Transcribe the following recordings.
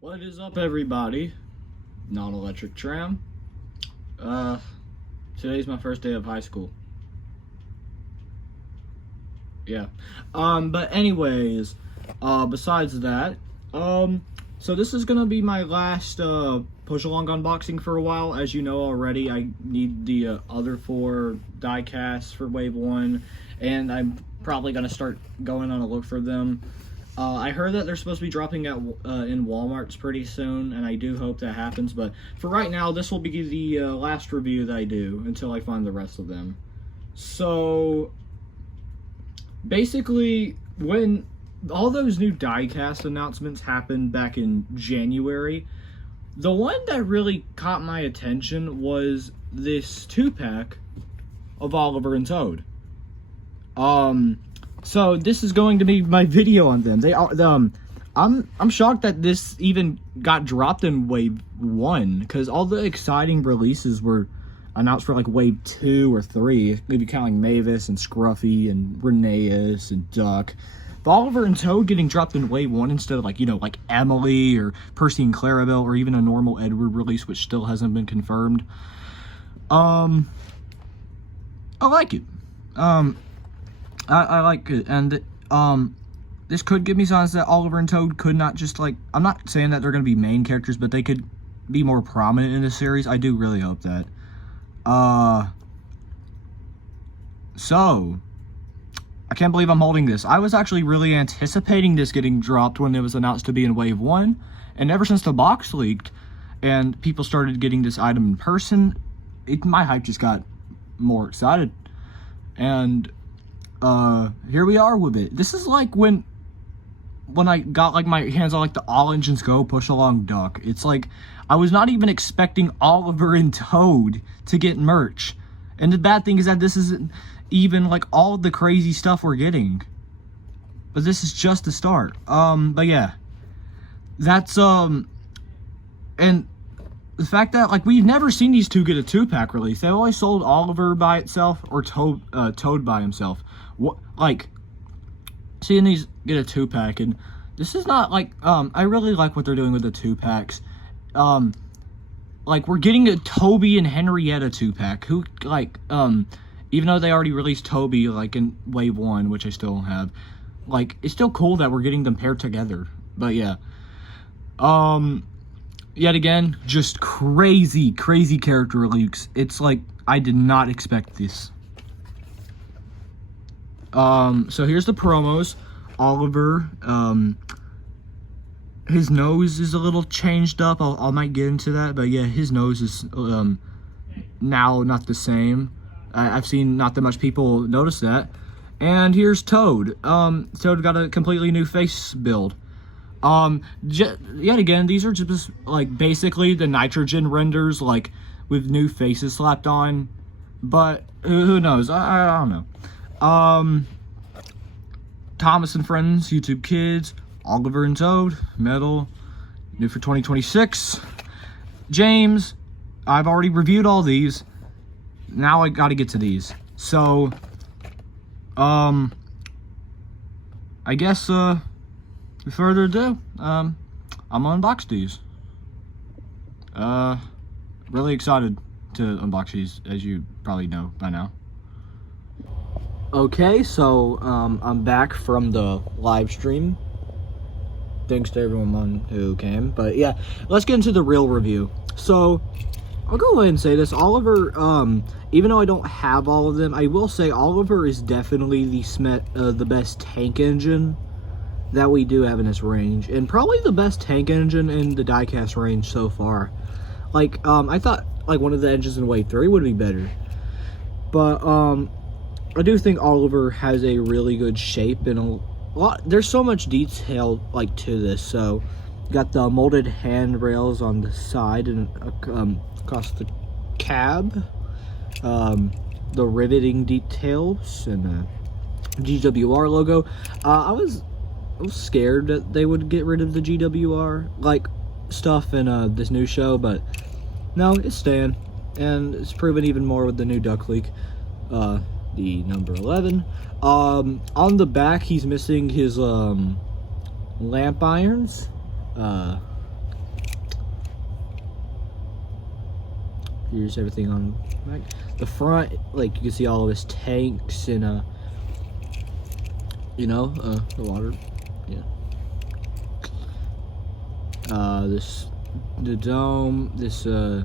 What is up, everybody? Non-electric tram. Today's my first day of high school. Yeah. But anyways, besides that, so this is gonna be my last, push-along unboxing for a while. As you know already, I need the, other 4 diecasts for Wave 1, and I'm probably gonna start going on a look for them. I heard that they're supposed to be dropping at in Walmarts pretty soon, and I do hope that happens. But for right now, this will be the last review that I do until I find the rest of them. So, basically, when all those new diecast announcements happened back in January, the one that really caught my attention was this 2-pack of Oliver and Toad. So this is going to be my video on them. They are I'm shocked that this even got dropped in Wave 1, because all the exciting releases were announced for like Wave 2 or 3, maybe counting Mavis and Scruffy and Rheneas and Duck. But Oliver and Toad getting dropped in Wave 1 instead of like, like Emily or Percy and Clarabelle, or even a normal Edward release, which still hasn't been confirmed. I like it. I like it, and this could give me signs that Oliver and Toad could not just, like, I'm not saying that they're going to be main characters, but they could be more prominent in the series. I do really hope that. So, I can't believe I'm holding this. I was actually really anticipating this getting dropped when it was announced to be in Wave 1, and ever since the box leaked, and people started getting this item in person, my hype just got more excited, and here we are with it. This is like when I got like my hands on like the All Engines Go push along Duck. It's like I was not even expecting Oliver and Toad to get merch. And the bad thing is that this isn't even like all the crazy stuff we're getting. But this is just the start. But yeah. That's and the fact that like we've never seen these two get a 2-pack release. They've always sold Oliver by itself or Toad by himself. What, like, seeing these get a 2-pack, and this is not like I really like what they're doing with the 2-packs. Like, we're getting a Toby and Henrietta 2-pack. Who, like, even though they already released Toby like in Wave 1, which I still have, like, it's still cool that we're getting them paired together. But yeah, yet again, just crazy character leaks. It's like I did not expect this. So here's the promos. Oliver, his nose is a little changed up. I might get into that, but yeah, his nose is, now not the same. I've seen not that much people notice that. And here's Toad. Toad got a completely new face build. Yet again, these are just, like, basically the nitrogen renders, like, with new faces slapped on. But, who knows? I don't know. Thomas and Friends, YouTube Kids, Oliver and Toad, Metal, new for 2026. James, I've already reviewed all these. Now I gotta get to these. So, I guess, without further ado, I'm gonna unbox these. Really excited to unbox these, as you probably know by now. Okay, so, I'm back from the live stream. Thanks to everyone who came. But yeah, let's get into the real review. So, I'll go ahead and say this. Oliver, even though I don't have all of them, I will say Oliver is definitely the best tank engine that we do have in this range. And probably the best tank engine in the diecast range so far. Like, I thought, like, one of the engines in Wave 3 would be better. But, I do think Oliver has a really good shape and a lot. There's so much detail like to this. So, got the molded handrails on the side and across the cab, the riveting details and the GWR logo. I was scared that they would get rid of the GWR like stuff in this new show, but no, it's staying, and it's proven even more with the new Duck Leak. The number 11. On the back, he's missing his lamp irons. Here's everything on like the front. Like you can see all of his tanks and the water. Yeah. The dome. This I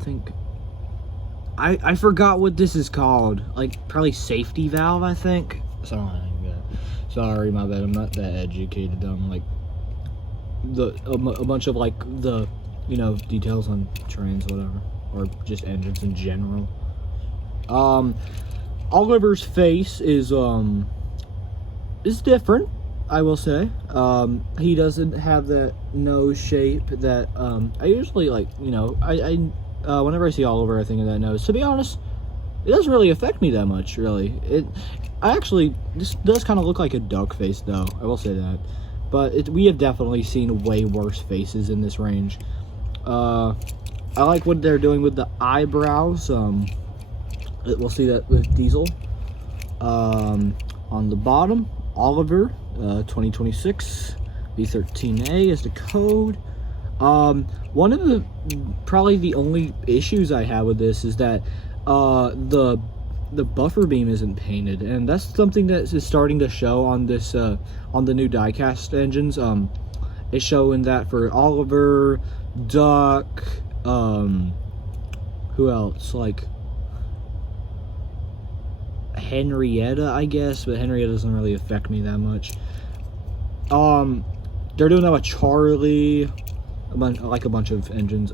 think. I forgot what this is called. Like probably safety valve. I think. Sorry, my bad. I'm not that educated on like a bunch of like the details on trains, whatever, or just engines in general. Oliver's face is different, I will say. He doesn't have that nose shape that I usually like. Whenever I see Oliver, I think of that nose. To be honest, it doesn't really affect me that much, really. This does kind of look like a duck face, though. I will say that. But we have definitely seen way worse faces in this range. I like what they're doing with the eyebrows. We'll see that with Diesel. On the bottom, Oliver, 2026, V13A is the code. One of probably the only issues I have with this is that the buffer beam isn't painted, and that's something that is starting to show on this on the new diecast engines. It's showing that for Oliver, Duck, who else, like Henrietta, I guess, but Henrietta doesn't really affect me that much. They're doing that with Charlie, like a bunch of engines.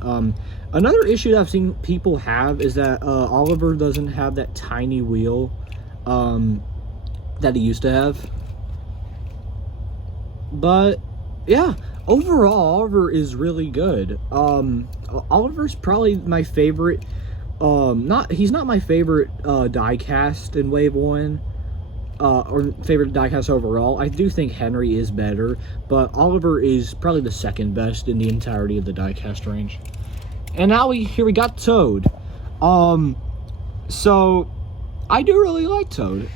Another issue that I've seen people have is that Oliver doesn't have that tiny wheel that he used to have. But yeah, overall Oliver is really good. Oliver's probably my favorite. He's not my favorite diecast in Wave 1. Or favorite diecast overall. I do think Henry is better, but Oliver is probably the second best in the entirety of the diecast range. And now we got Toad. So I do really like Toad.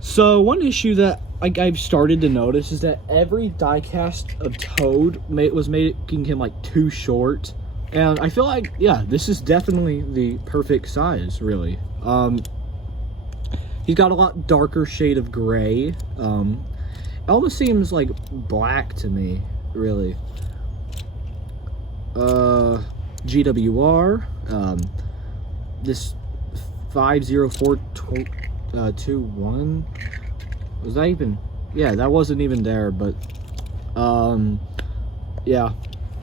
So one issue that I've started to notice is that every diecast of Toad was making him like too short, and I feel like, yeah, this is definitely the perfect size, really. He's got a lot darker shade of gray. It almost seems like black to me, really. GWR. This 50421. Was that even? Yeah, that wasn't even there, but yeah,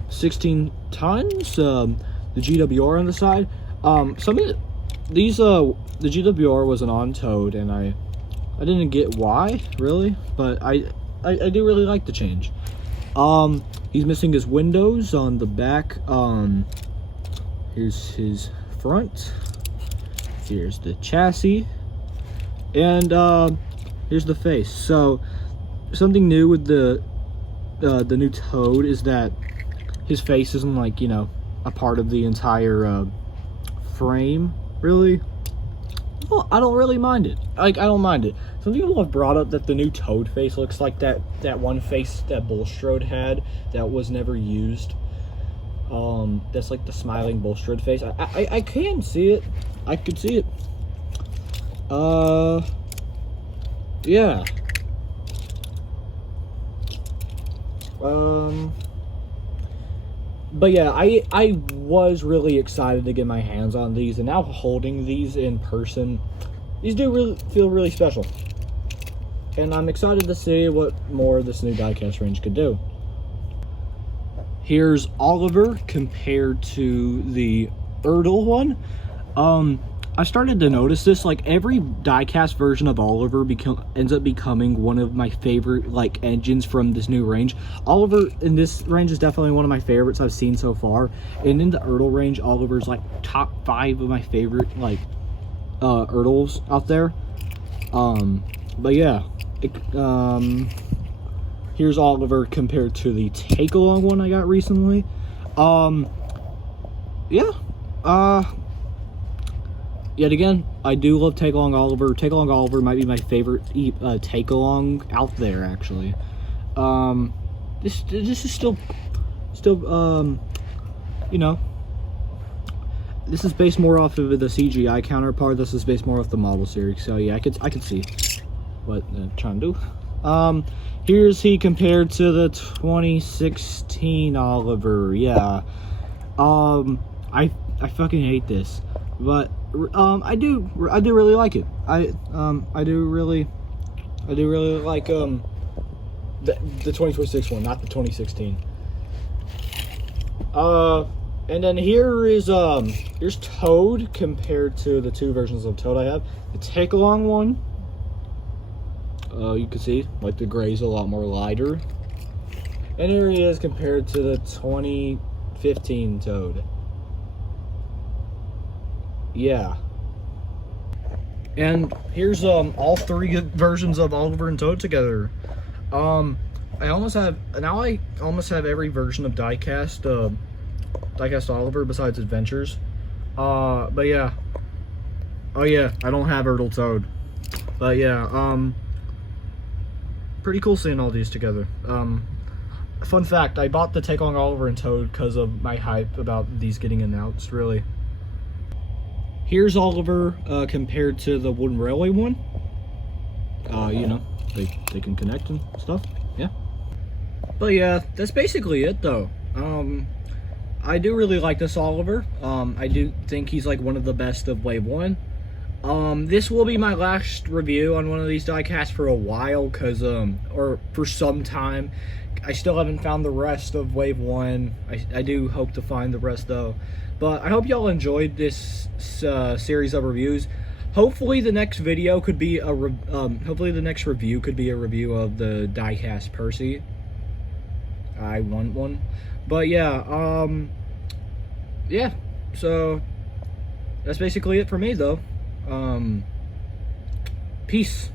16 tons. The GWR on the side. Some of these the GWR wasn't on Toad, and I didn't get why, really, but I do really like the change. He's missing his windows on the back. Here's his front. Here's the chassis, and here's the face. So something new with the new Toad is that his face isn't like, a part of the entire frame, really. Well, I don't really mind it. I don't mind it. Some people have brought up that the new Toad face looks like that one face that Bulstrode had that was never used. That's like the smiling Bulstrode face. I can see it. I could see it. Yeah. But yeah, I was really excited to get my hands on these, and now holding these in person, these do really feel really special. And I'm excited to see what more this new diecast range could do. Here's Oliver compared to the Erdl one. I started to notice this, like every diecast version of Oliver ends up becoming one of my favorite like engines from this new range. Oliver in this range is definitely one of my favorites I've seen so far, and in the Erdl range, Oliver's like top 5 of my favorite like Erdls out there. But yeah, here's Oliver compared to the Take Along one I got recently. Yeah. Yet again, I do love Take Along Oliver. Take Along Oliver might be my favorite Take Along out there, actually. This is still, this is based more off of the CGI counterpart. This is based more off the model series. So yeah, I could see what they're trying to do. Here's he compared to the 2016 Oliver. Yeah. I fucking hate this, but I do really like it. I do really like the 2026 one, not the 2016. And then here's Toad compared to the two versions of Toad I have. The Take Along one, you can see like the gray's a lot more lighter. And here he is compared to the 2015 Toad. Yeah. And here's all three versions of Oliver and Toad together. I almost have every version of Diecast Oliver besides Adventures. But yeah. Oh yeah, I don't have Ertl Toad. But yeah, pretty cool seeing all these together. Fun fact, I bought the Take Along Oliver and Toad because of my hype about these getting announced, really. Here's Oliver compared to the Wooden Railway one. You know, they can connect and stuff, yeah. But yeah, that's basically it though. I do really like this Oliver. I do think he's like one of the best of Wave 1. This will be my last review on one of these diecasts for a while, or for some time. I still haven't found the rest of Wave 1. I do hope to find the rest though. But I hope y'all enjoyed this series of reviews. Hopefully the next video could be hopefully the next review could be a review of the Diecast Percy. I want one. But yeah, yeah. So that's basically it for me though. Peace.